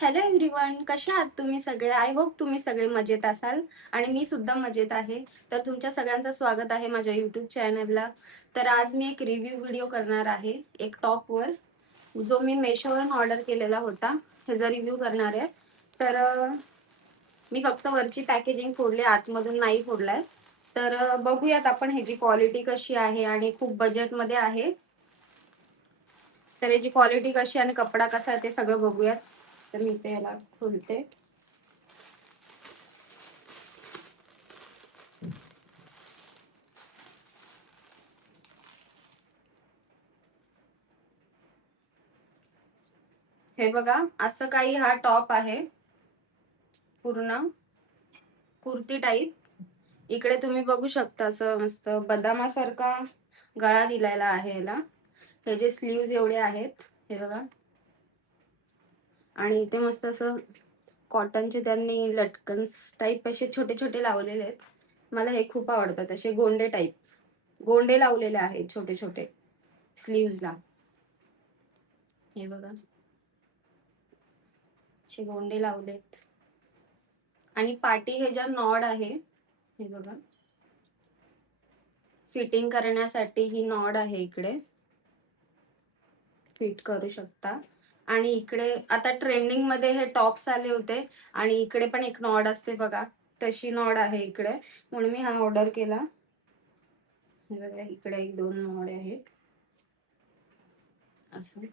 Hello everyone, कशा आहात तुम्ही सगळे? आय होप तुम्ही सगळे मजेत असाल आणि मी सुद्धा मजेत आहे. तर तुमच्या सगळ्यांचं स्वागत आहे माझ्या यूट्यूब चॅनलला. तर आज मी एक रिव्ह्यू व्हिडिओ करणार आहे एक टॉपवर, जो मी मेशोवरून ऑर्डर केलेला होता. ह्याचा रिव्ह्यू करणार आहे. तर मी फक्त वरची पॅकेजिंग फोडली, आतमधून नाही फोडलाय. तर बघूयात आपण ह्याची क्वालिटी कशी आहे आणि खूप बजेटमध्ये आहे. तर याची क्वालिटी कशी आणि कपडा कसा आहे ते सगळं बघूयात. तर मी इथे याला खोलते. हे बघा, असं काही हा टॉप आहे, पूर्ण कुर्ती टाईप. इकडे तुम्ही बघू शकता असं मस्त बदामासारखा गळा दिलेला आहे याला. हे जे स्लीव्ज एवढे आहेत हे बघा, आणि इथे मस्त असं कॉटनचे त्यांनी लटकन्स टाईप असे छोटे छोटे लावलेले आहेत. मला हे खूप आवडतात, असे गोंडे टाईप गोंडे लावलेले आहेत छोटे छोटे स्लीव्सला. हे बघा, असे गोंडे लावलेत. आणि पाटी हे ज्या नॉड आहे, हे बघा, फिटिंग करण्यासाठी ही नॉड आहे, इकडे फिट करू शकता. आणि इकडे आता ट्रेंडिंग मध्ये हे टॉप्स आले होते आणि इकडे पण एक नॉड असते बघा, तशी नॉड आहे इकडे, म्हणून मी हा ऑर्डर केला. हे बघा, इकडे एक दोन नॉड आहेत असं.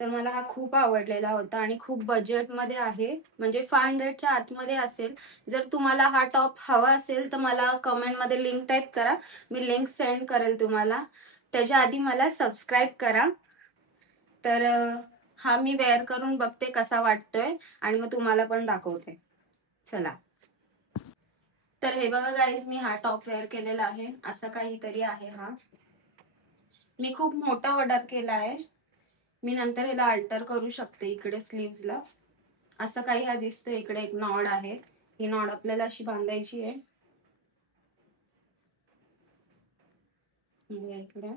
तर मला हा खूप आवडलेला होता आणि खूप बजेट मध्ये आहे, म्हणजे 500च्या आतमध्ये असेल. जर तुम्हाला हा टॉप हवा असेल तर मला कमेंट मध्ये लिंक टाईप करा, मी लिंक सेंड करेल तुम्हाला. त्याच्या आधी मला सबस्क्राईब करा. तर हा मी वेअर करून बघते कसा वाटतोय आणि मग तुम्हाला पण दाखवते. चला. तर हे बघा गाईज, मी हा टॉप वेअर केलेला आहे, असं काहीतरी आहे हा. मी खूप मोठा ऑर्डर केला आहे. मी नंतर ह्याला अल्टर करू शकते. इकडे स्लीव्सला असं काही हा दिसतोय. इकडे एक नॉड आहे, ही नॉड आपल्याला अशी बांधायची आहे. इकडे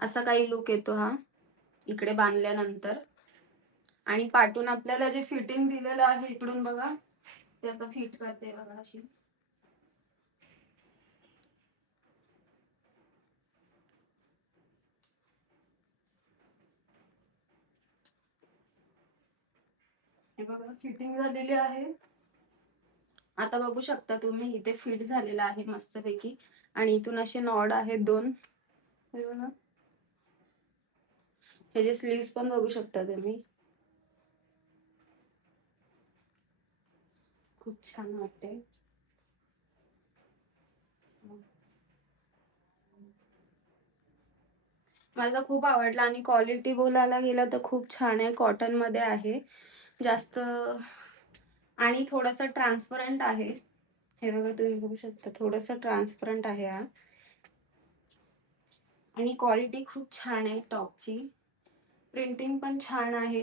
असा काही लुक येतो हा इकडे बांधल्यानंतर. आणि पाठून आपल्याला जे फिटिंग दिलेलं आहे इकडून बघा, ते आता फिट करते बघा अशी. हे बघा, फिटिंग झालेली आहे. आता बघू शकता तुम्ही, इथे फिट झालेला आहे मस्तपैकी. आणि इथून असे नॉड आहेत दोन. हे बघा, हे जे स्लीव्स पण बघू शकता तुम्ही, खूप छान वाटते. मला खूप आवडला आणि क्वालिटी बोलायला गेलं तर खूप छान आहे. कॉटन मध्ये आहे जास्त, आणि थोडासा ट्रान्सपरंट आहे. हे बघा, तुम्ही बघू शकता थोडासा ट्रान्सपरंट आहे हा. आणि क्वालिटी खूप छान आहे टॉपची. प्रिंटिंग पण छान आहे,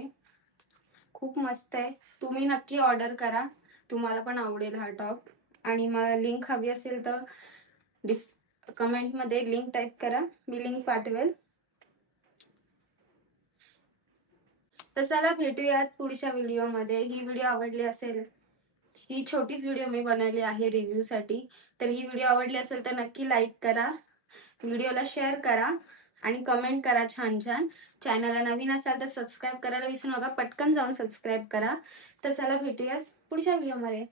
खूप मस्त आहे. तुम्ही नक्की ऑर्डर करा, तुम्हाला पण आवडेल हा टॉप. आणि मला लिंक हवी असेल तर कमेंट मध्ये लिंक टाईप करा, मी लिंक पाठवेल. तर चला, भेटूयात पुढच्या व्हिडिओमध्ये. ही व्हिडिओ आवडली असेल, ही छोटीच व्हिडिओ मी बनवली आहे रिव्ह्यू साठी. तर ही व्हिडिओ आवडली असेल तर नक्की लाईक करा, व्हिडिओला शेअर करा आणि कमेंट करा छान छान. चॅनलला नवीन असाल तर सबस्क्राईब करायला विसरू नका, पटकन जाऊन सबस्क्राईब करा. तर चला, भेटूया पुढच्या व्हिडिओमध्ये.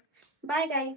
Bye guys.